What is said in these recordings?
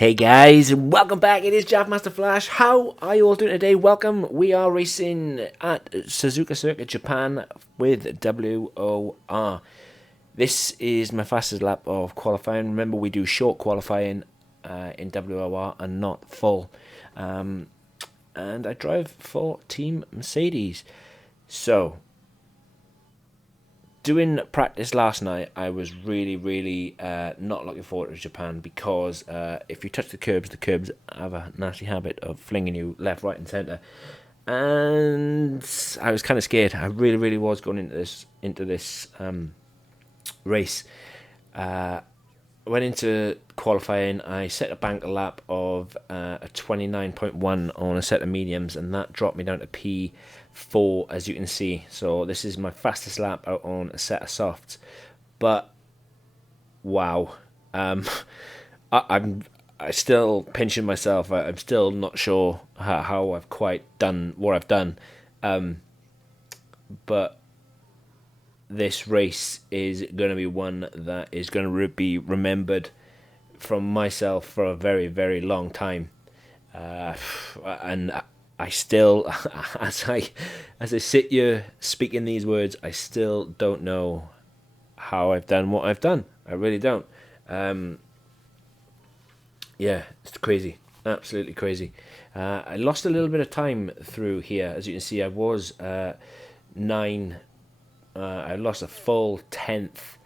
Hey guys, welcome back. It is Jafmasterflash. How are you all doing today? Welcome. We are racing at Suzuka Circuit Japan with WOR. This is my fastest lap of qualifying. Remember, we do short qualifying in WOR and not full. And I drive for Team Mercedes. So, doing practice last night, I was really not looking forward to Japan because if you touch the curbs have a nasty habit of flinging you left, right, and centre. And I was kind of scared. I really was going into this race. Went into qualifying. I set a bank lap of a 29.1 on a set of mediums, and that dropped me down to P4, as you can see. So this is my fastest lap out on a set of softs. But wow, I'm still pinching myself. I'm still not sure how I've quite done what I've done. But this race is going to be one that is going to be remembered from myself for a very long time, and I still, as I sit here speaking these words, I still don't know how I've done what I've done. I really don't. Yeah, it's crazy, absolutely crazy. I lost a little bit of time through here, as you can see. I was 9. I lost a full 10th.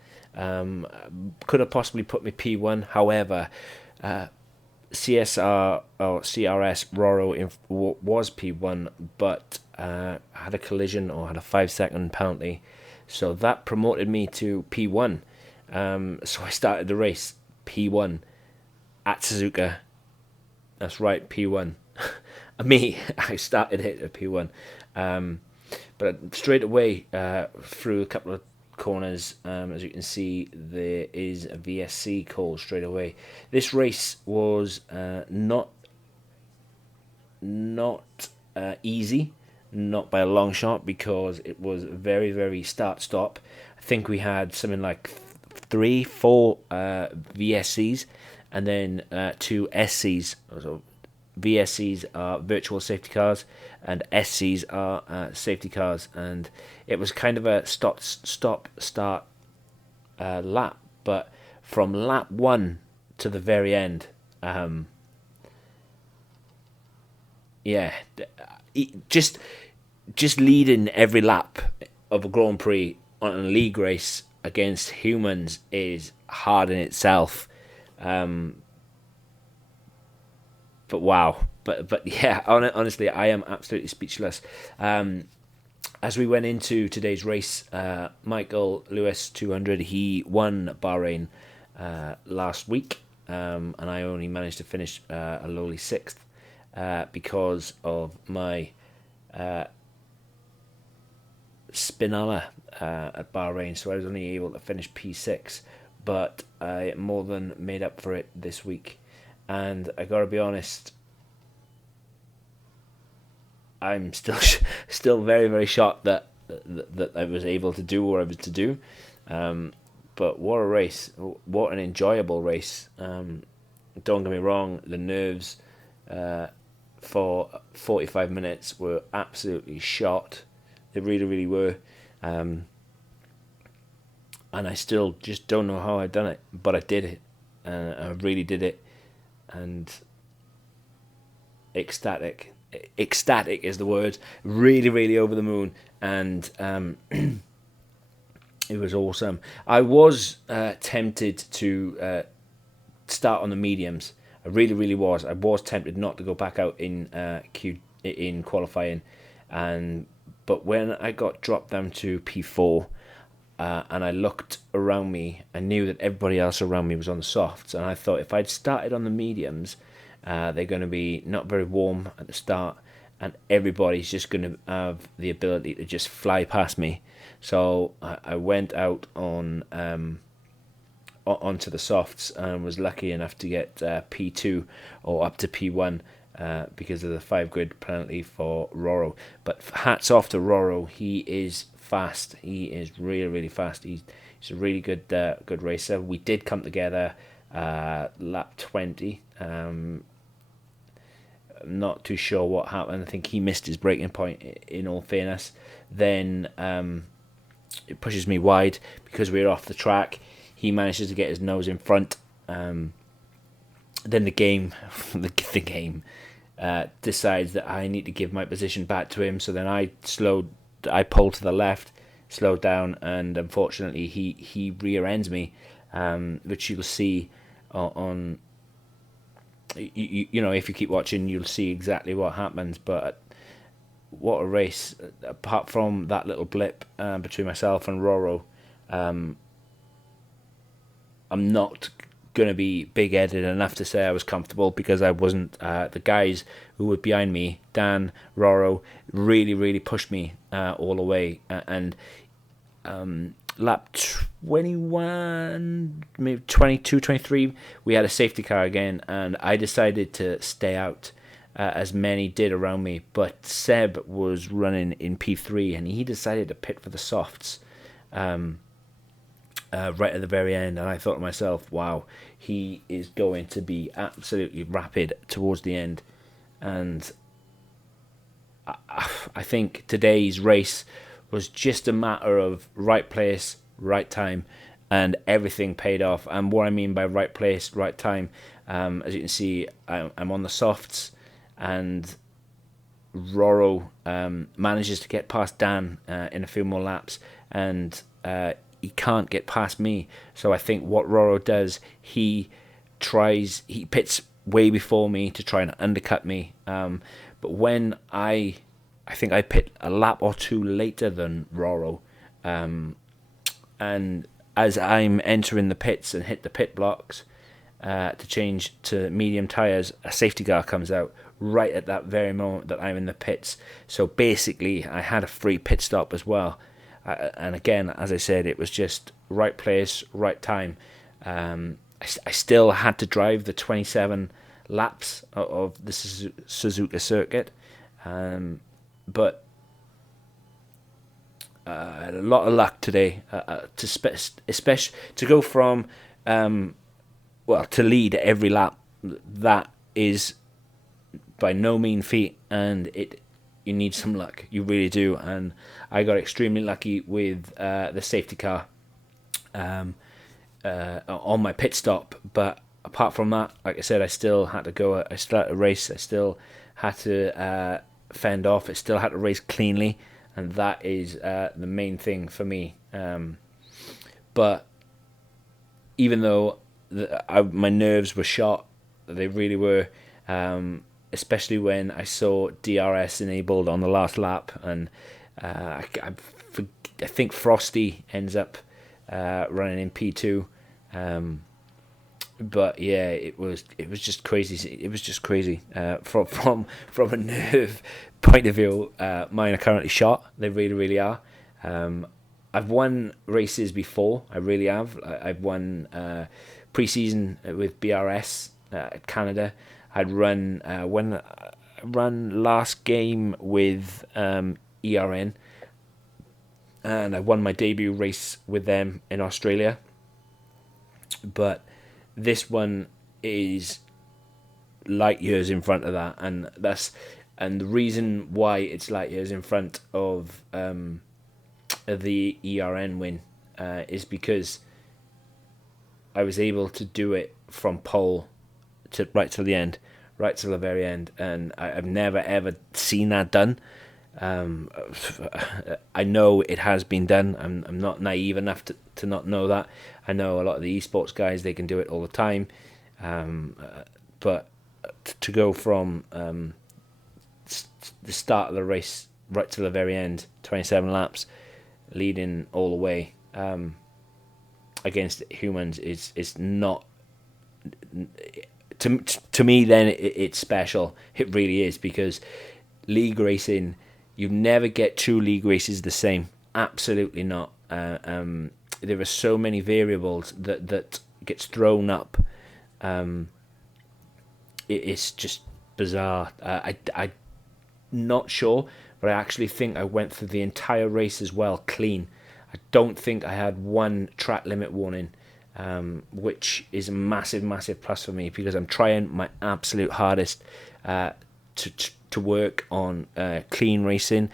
Could have possibly put me P1. However, CSR or CRS Roro was P1, but had a collision or had a 5-second penalty, so that promoted me to P1. So I started the race P1 at Suzuka. That's right, P1. Me, I started it at P1. But straight away through a couple of corners, as you can see, there is a VSC call straight away. This race was not easy, not by a long shot, because it was very start-stop. I think we had something like 3-4 VSCs and then 2 SCs. So VSCs are virtual safety cars and SCs are safety cars, and it was kind of a stop-start lap, but from lap 1 to the very end, just leading every lap of a Grand Prix on a league race against humans is hard in itself. But wow, but yeah, honestly, I am absolutely speechless. As we went into today's race, Michael Lewis 200, he won Bahrain last week, and I only managed to finish a lowly 6th because of my spinala at Bahrain, so I was only able to finish P6, but I more than made up for it this week. And I gotta be honest, I'm still very shocked that I was able to do what I was to do. But what a race! What an enjoyable race! Don't get me wrong, the nerves for 45 minutes were absolutely shot. They really were. And I still just don't know how I've done it, but I did it. I really did it. And ecstatic is the word. Really over the moon, and it was awesome. I was tempted to start on the mediums. I really was. I was tempted not to go back out in qualifying, but when I got dropped down to P4. And I looked around me, I knew that everybody else around me was on the softs, and I thought if I'd started on the mediums, they're going to be not very warm at the start, and everybody's just going to have the ability to just fly past me. So I went out onto the softs and was lucky enough to get P2 or up to P1 because of the 5 grid penalty for Roro. But hats off to Roro, he is fast. He is really fast. He's a really good racer. We did come together lap 20. Not too sure what happened. I think he missed his braking point, in all fairness. Then it pushes me wide because we're off the track. He manages to get his nose in front. Then the game decides that I need to give my position back to him. So then I pulled to the left, slowed down, and unfortunately he rear ends me, which you'll see on. You know, if you keep watching, you'll see exactly what happens. But what a race! Apart from that little blip between myself and Roro, I'm not going to be big-headed enough to say I was comfortable, because I wasn't. The guys who were behind me, Dan, Roro, really pushed me all the way. And lap 21, maybe 22, 23, we had a safety car again, and I decided to stay out, as many did around me. But Seb was running in P3, and he decided to pit for the softs right at the very end. And I thought to myself, wow, he is going to be absolutely rapid towards the end. And I think today's race was just a matter of right place, right time, and everything paid off. And what I mean by right place, right time, as you can see, I'm on the softs, and Roro manages to get past Dan in a few more laps, and he can't get past me. So I think what Roro does, he pits way before me to try and undercut me. But when I think I pit a lap or two later than Roro, and as I'm entering the pits and hit the pit blocks to change to medium tyres, a safety car comes out right at that very moment that I'm in the pits. So basically, I had a free pit stop as well. And again, as I said, it was just right place, right time. I still had to drive the 27 laps of the Suzuka Circuit, but a lot of luck today especially to go from to lead every lap. That is by no mean feat, and you need some luck, you really do. And I got extremely lucky with the safety car on my pit stop. But apart from that, like I said, I still had to go. I still had to race. I still had to fend off. I still had to race cleanly, and that is the main thing for me. But even though my nerves were shot, they really were, especially when I saw DRS enabled on the last lap, and I think Frosty ends up running in P2. But yeah, it was just crazy. It was just crazy. From a nerve point of view, mine are currently shot. They really are. I've won races before. I really have. I've won pre-season with BRS at Canada. I'd run when I ran last game with ERN, and I won my debut race with them in Australia. But this one is light years in front of that, and the reason why it's light years in front of the ERN win is because I was able to do it from pole to right to the end, right to the very end, and I've never ever seen that done. I know it has been done. I'm not naive enough to not know that. I know a lot of the esports guys, they can do it all the time, but to go from the start of the race right to the very end, 27 laps, leading all the way against humans is not, to me. Then it's special. It really is, because league racing, you never get two league races the same. Absolutely not. There are so many variables that gets thrown up. It's just bizarre. I'm not sure, but I actually think I went through the entire race as well clean. I don't think I had one track limit warning. which is a massive plus for me, because I'm trying my absolute hardest to work on clean racing.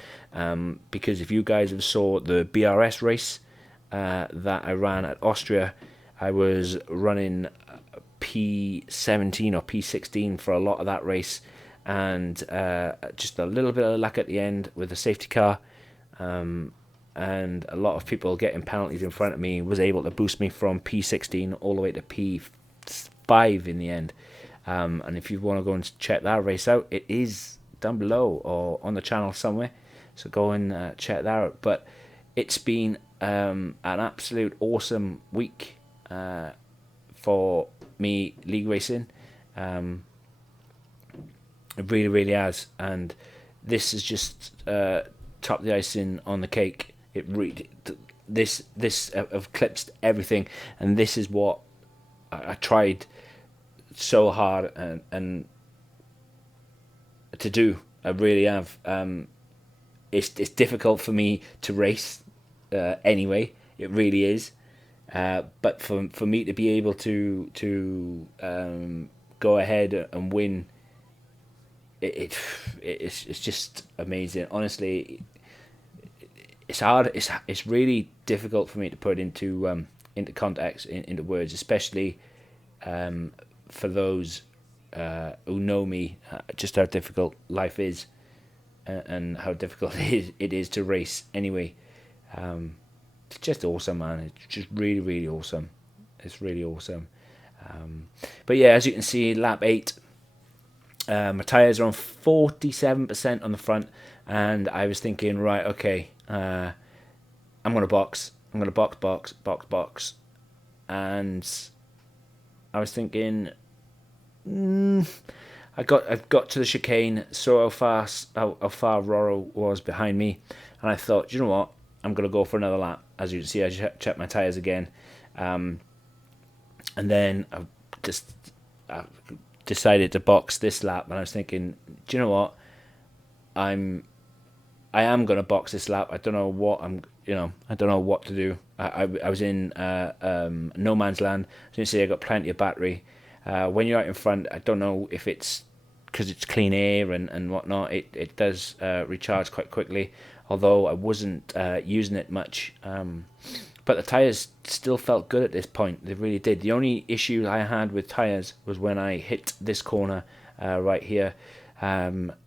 Because if you guys have saw the BRS race that I ran at Austria, I was running P17 or P16 for a lot of that race, and just a little bit of luck at the end with the safety car, and a lot of people getting penalties in front of me was able to boost me from P16 all the way to P5 in the end. And if you want to go and check that race out, it is down below or on the channel somewhere, so go and check that out. But it's been an absolute awesome week for me league racing. It really has, and this is just top the icing on the cake. It really, this eclipsed everything, and this is what I tried so hard and to do. I really have. It's difficult for me to race anyway. It really is. But for me to be able to go ahead and win, it's just amazing. Honestly, it's hard. It's really difficult for me to put into context, into words, especially for those who know me, just how difficult life is, and how difficult it is to race anyway. It's just awesome, man. It's just really awesome. It's really awesome. But yeah, as you can see, lap 8, my tyres are on 47% on the front, and I was thinking, right, okay, I'm going to box. I'm going to box. And I was thinking, I got to the chicane, saw how far Roro was behind me, and I thought, you know what, I'm going to go for another lap. As you can see, I checked my tyres again, and then I decided to box this lap, and I was thinking, do you know what, I am going to box this lap. I don't know what I don't know what to do. I was in no man's land. As you can see, I got plenty of battery. When you're out in front, I don't know if it's because it's clean air and whatnot, it does recharge quite quickly, although I wasn't using it much. But the tyres still felt good at this point. They really did. The only issue I had with tyres was when I hit this corner right here.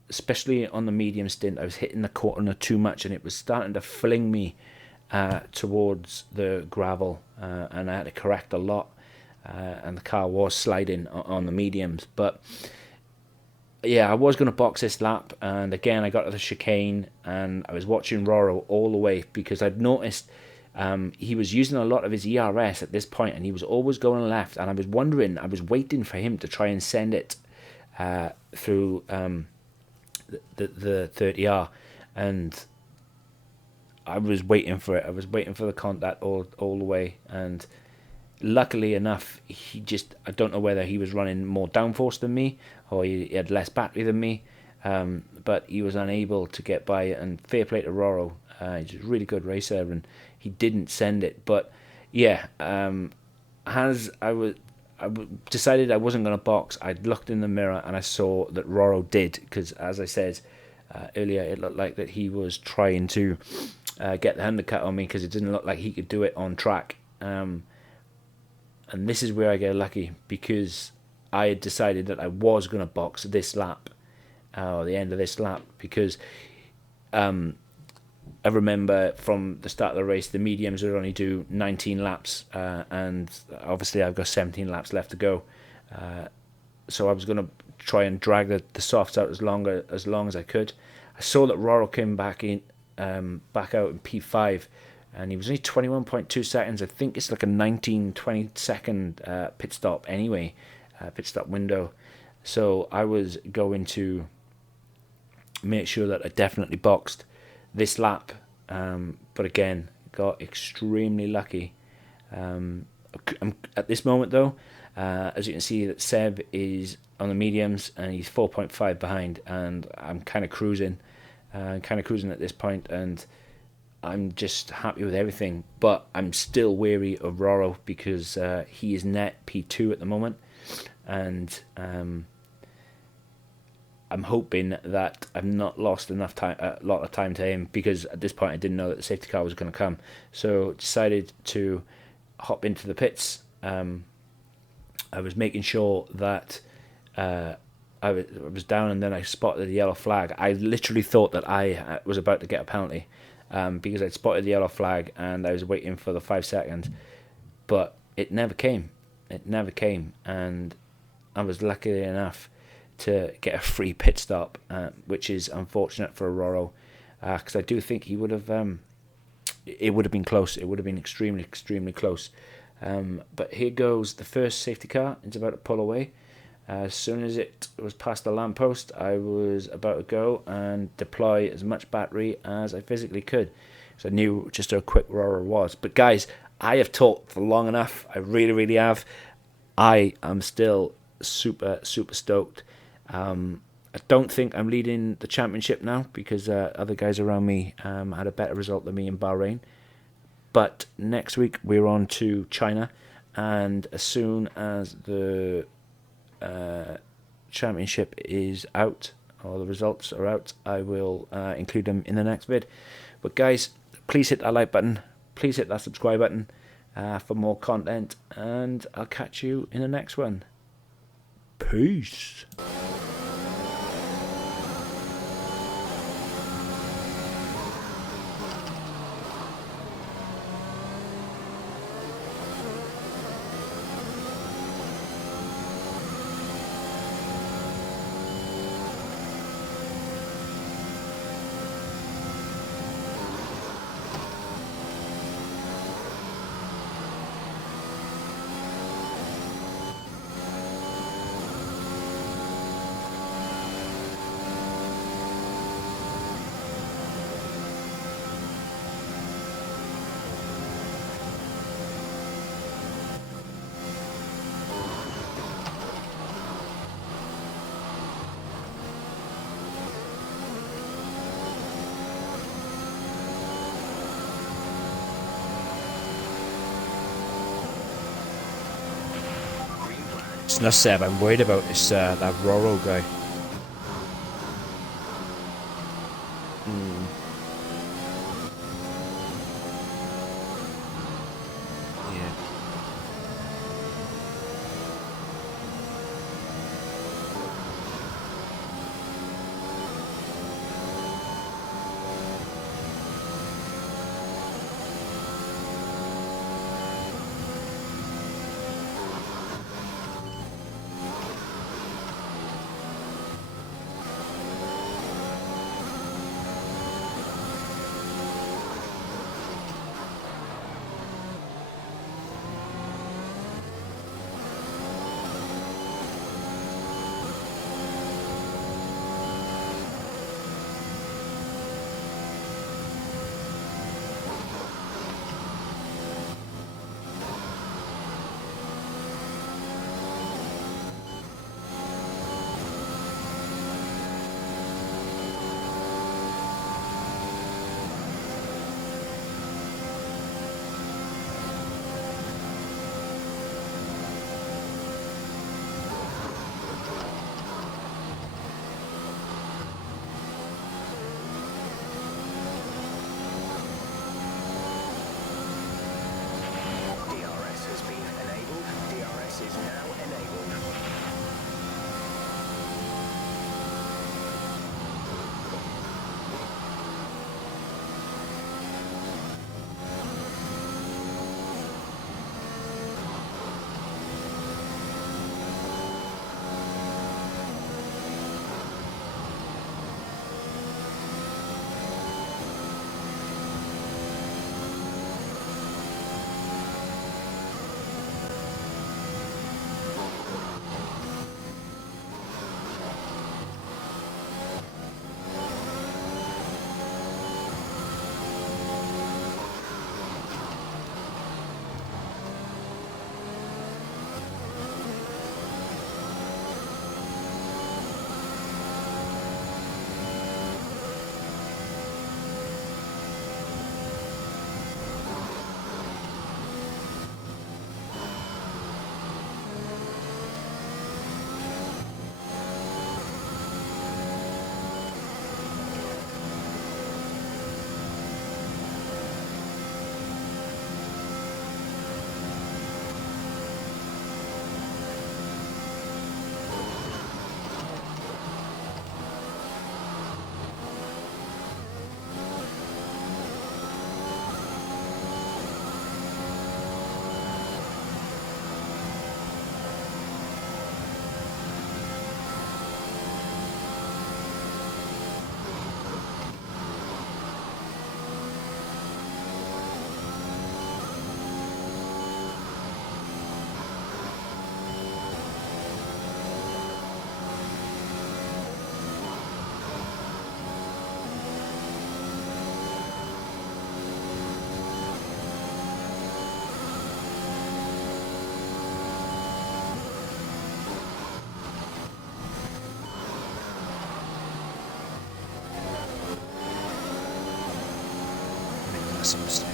Especially on the medium stint, I was hitting the corner too much, and it was starting to fling me towards the gravel, and I had to correct a lot, and the car was sliding on the mediums. But yeah, I was going to box this lap, and again I got to the chicane, and I was watching Roro all the way, because I'd noticed he was using a lot of his ERS at this point, and he was always going left, and I was waiting for him to try and send it through the 30R, and I was waiting for it. I was waiting for the contact all the way, and luckily enough, I don't know whether he was running more downforce than me, or he had less battery than me, but he was unable to get by it, and fair play to Roro. He's a really good racer, and he didn't send it. But yeah, as I decided I wasn't going to box, I looked in the mirror and I saw that Roro did, because as I said earlier, it looked like that he was trying to get the undercut on me, because it didn't look like he could do it on track. And this is where I get lucky, because I had decided that I was going to box this lap, the end of this lap, because I remember from the start of the race, the mediums would only do 19 laps, and obviously I've got 17 laps left to go. So I was going to try and drag the softs out as long as I could. I saw that Roro came back out in P5, and he was only 21.2 seconds. I think it's like a 19-20 second pit stop anyway, pit stop window. So I was going to make sure that I definitely boxed this lap, but again, got extremely lucky. At this moment though, as you can see, that Seb is on the mediums and he's 4.5 behind, and I'm kind of cruising at this point, and I'm just happy with everything, but I'm still wary of Roro because he is net P2 at the moment, and I'm hoping that I've not lost enough time, a lot of time to him, because at this point I didn't know that the safety car was going to come. So decided to hop into the pits. I was making sure that I was down, and then I spotted the yellow flag. I literally thought that I was about to get a penalty because I'd spotted the yellow flag and I was waiting for the 5 seconds, but it never came. It never came, and I was lucky enough to get a free pit stop, which is unfortunate for Roro, because I do think he would have. It would have been close. It would have been extremely, extremely close. But here goes the first safety car. It's about to pull away. As soon as it was past the lamppost, I was about to go and deploy as much battery as I physically could, because I knew just how quick Roro was. But guys, I have talked for long enough. I really, really have. I am still super, super stoked. I don't think I'm leading the championship now, because other guys around me had a better result than me in Bahrain. But next week we're on to China, and as soon as the championship is out, or the results are out, I will include them in the next vid. But guys, please hit that like button, please hit that subscribe button for more content, and I'll catch you in the next one. Peace. It's not Seb, I'm worried about this that Roro guy. Yeah. massive mistake.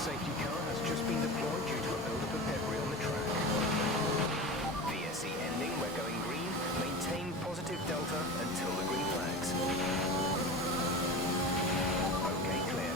Safety car has just been deployed due to a build-up of debris on the track. VSC ending, we're going green. Maintain positive delta until the green flags. Okay, clear.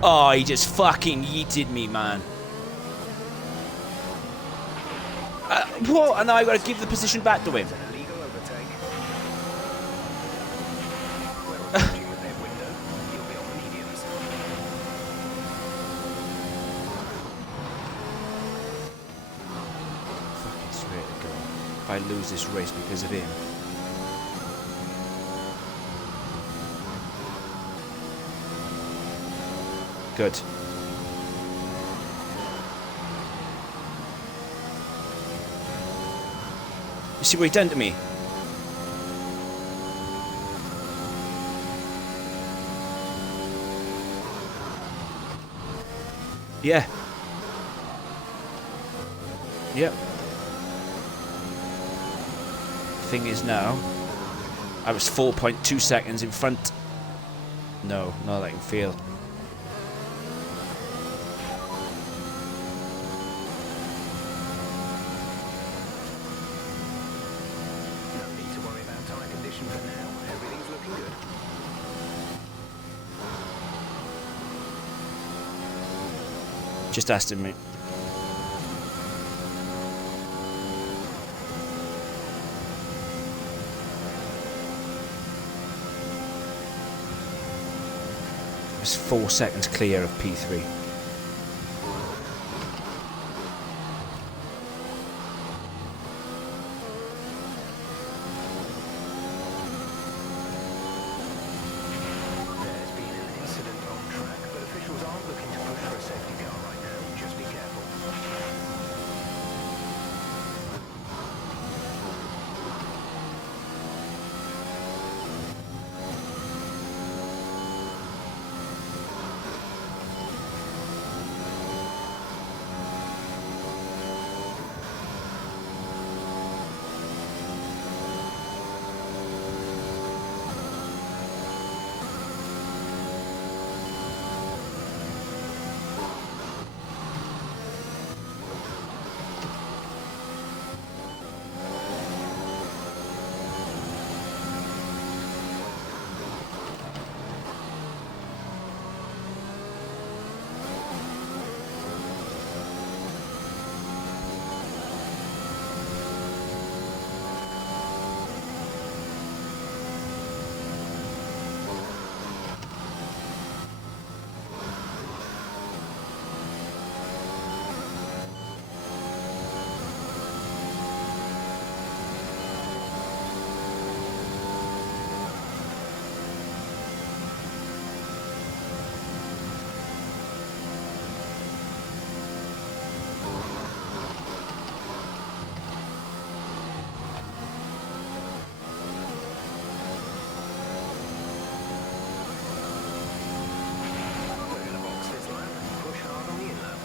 Oh, he just fucking yeeted me, man. What? And now I've got to give the position back to him. Illegal overtake. We're approaching the pit window. You'll be on the mediums. Fucking swear to God. If I lose this race because of him. Good. You see what he done to me? Yeah. Yep. Thing is now, I was 4.2 seconds in front. No, not that I can feel. No need to worry about tyre condition for now. Everything's looking good. Just asking me. It was 4 seconds clear of P3. There's been an incident on track, but officials aren't looking to push for a safety car right now. Just be careful. We're going to box this lap. Push hard on the in-lap.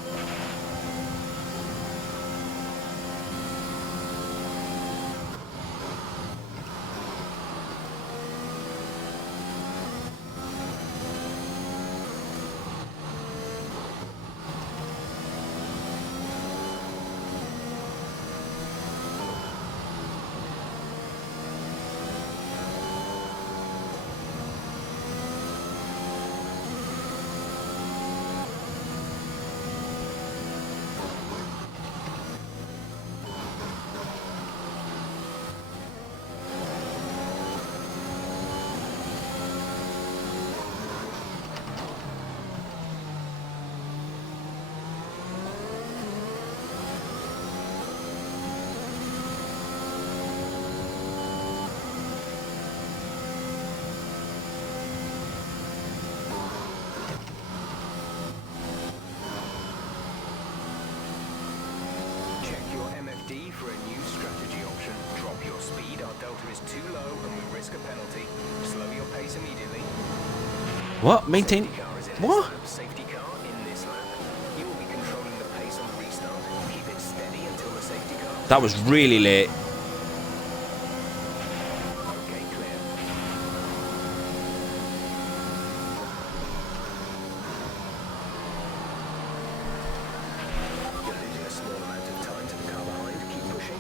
Check your MFD for a new strategy option. Drop your speed, our delta is too low and we risk a penalty. Slow your pace immediately. What? Maintain. Safety car is in What? this lap. Safety car in this lap. You will be controlling the pace on the restart. Keep it steady until the safety car. That was really late. Okay, clear. You're losing a small amount of time to the car behind. Keep pushing.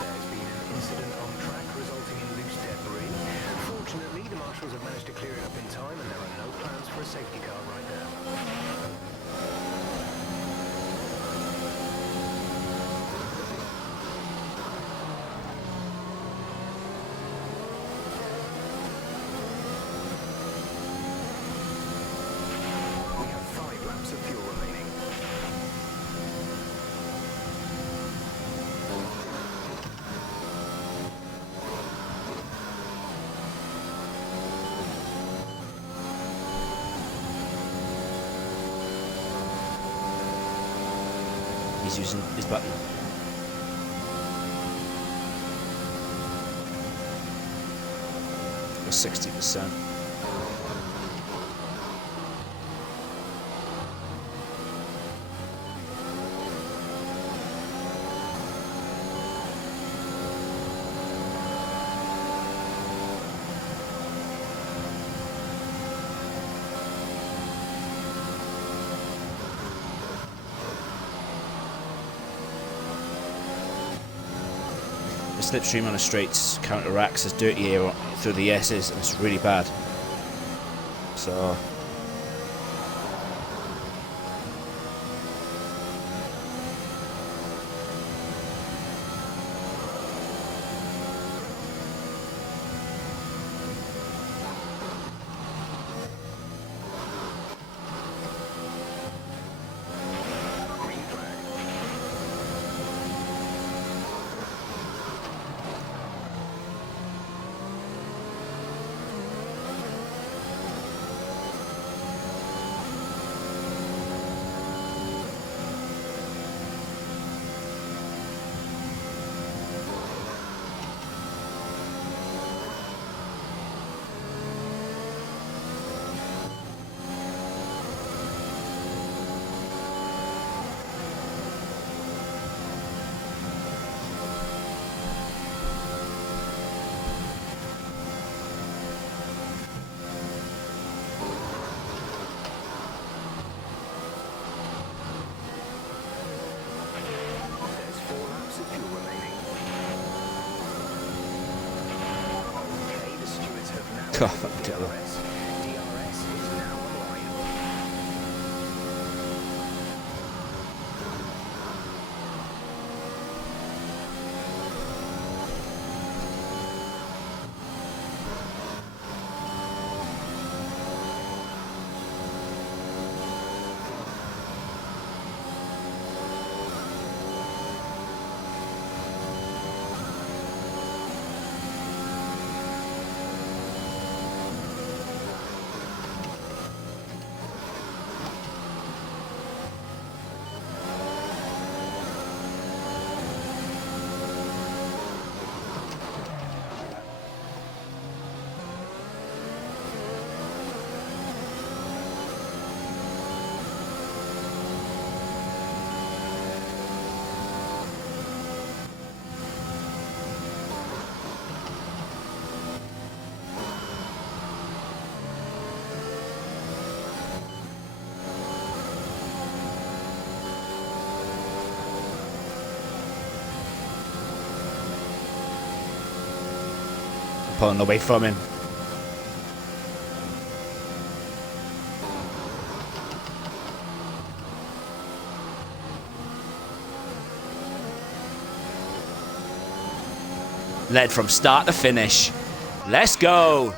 There's been an incident on track resulting in loose debris. Fortunately, the marshals have managed to clear it up in time and there are no plans for a safety car right now. We have 5 laps of fuel remaining. he's using his button. Or 60%. The slipstream on the straights counteracts this dirty air through the S's, and it's really bad. So There's 4 laps of fuel remaining. Okay, the stewards have now God, fucking terrible. DRS is now online. pulling away from him. Led from start to finish. Let's go.